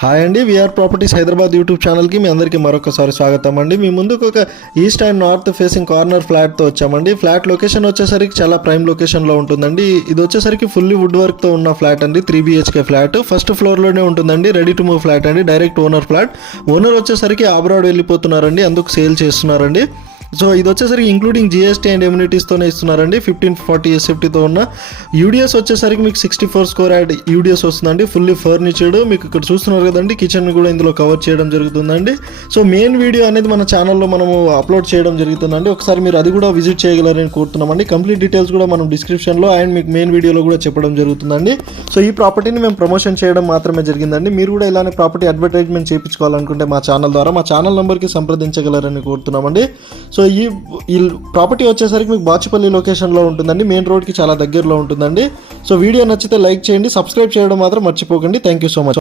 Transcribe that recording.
Hi అండి, VR properties Hyderabad YouTube ఛానల్కి మీ అందరికీ మరొకసారి స్వాగతం అండి. మీ ముందుకు ఒక east and north facing corner ఫ్లాట్తో వచ్చామండి. ఫ్లాట్ లొకేషన్ వచ్చేసరికి చాలా ప్రైమ్ లొకేషన్లో ఉంటుందండి. ఇది వచ్చేసరికి ఫుల్లీ వుడ్ వర్క్తో ఉన్న ఫ్లాట్ అండి. 3 BHK ఫ్లాట్ ఫస్ట్ ఫ్లోర్లోనే ఉంటుందండి. రెడీ టు మూవ్ ఫ్లాట్ అండి. Direct owner flat. ఓనర్ వచ్చేసరికి అబ్రాడ్ వెళ్ళిపోతున్నారండి, అందుకు సేల్ చేస్తున్నారండి. సో ఇది వచ్చేసరికి ఇంక్లూడింగ్ జిఎస్టీ అండ్ ఎమ్యూనిటీస్తోనే ఇస్తున్నారండి. 1540 SFTతో ఉన్న యూడిఎస్ వచ్చేసరికి మీకు 64 స్కోర్ యాడ్ యూడిఎస్ వస్తుందండి. ఫుల్లీ ఫర్నిచర్డ్. మీకు ఇక్కడ చూస్తున్నారు కదండి, కిచెన్ కూడా ఇందులో కవర్ చేయడం జరుగుతుందండి. సో మెయిన్ వీడియో అనేది మన ఛానల్లో మనము అప్లోడ్ చేయడం జరుగుతుందండి. ఒకసారి మీరు అది కూడా విజిట్ చేయగలరని కోరుతున్నామండి. కంప్లీట్ డీటెయిల్స్ కూడా మనం డిస్క్రిప్షన్లో అండ్ మీకు మెయిన్ వీడియోలో కూడా చెప్పడం జరుగుతుందండి. సో ఈ ప్రాపర్టీని మేము ప్రమోషన్ చేయడం మాత్రమే జరిగిందండి. మీరు కూడా ఇలానే ప్రాపర్టీ అడ్వర్టైజ్మెంట్ చేయించుకోవాలనుకుంటే మా ఛానల్ ద్వారా మా ఛానల్ నెంబర్కి సంప్రదించగలరని కోరుతున్నామండి. సో ఈ ప్రాపర్టీ వచ్చేసరికి మీకు బాచుపల్లి లొకేషన్లో ఉంటుందండి. మెయిన్ రోడ్కి చాలా దగ్గరలో ఉంటుందండి. సో వీడియో నచ్చితే లైక్ చేయండి, సబ్స్క్రైబ్ చేయడం మాత్రం మర్చిపోకండి. Thank you so much.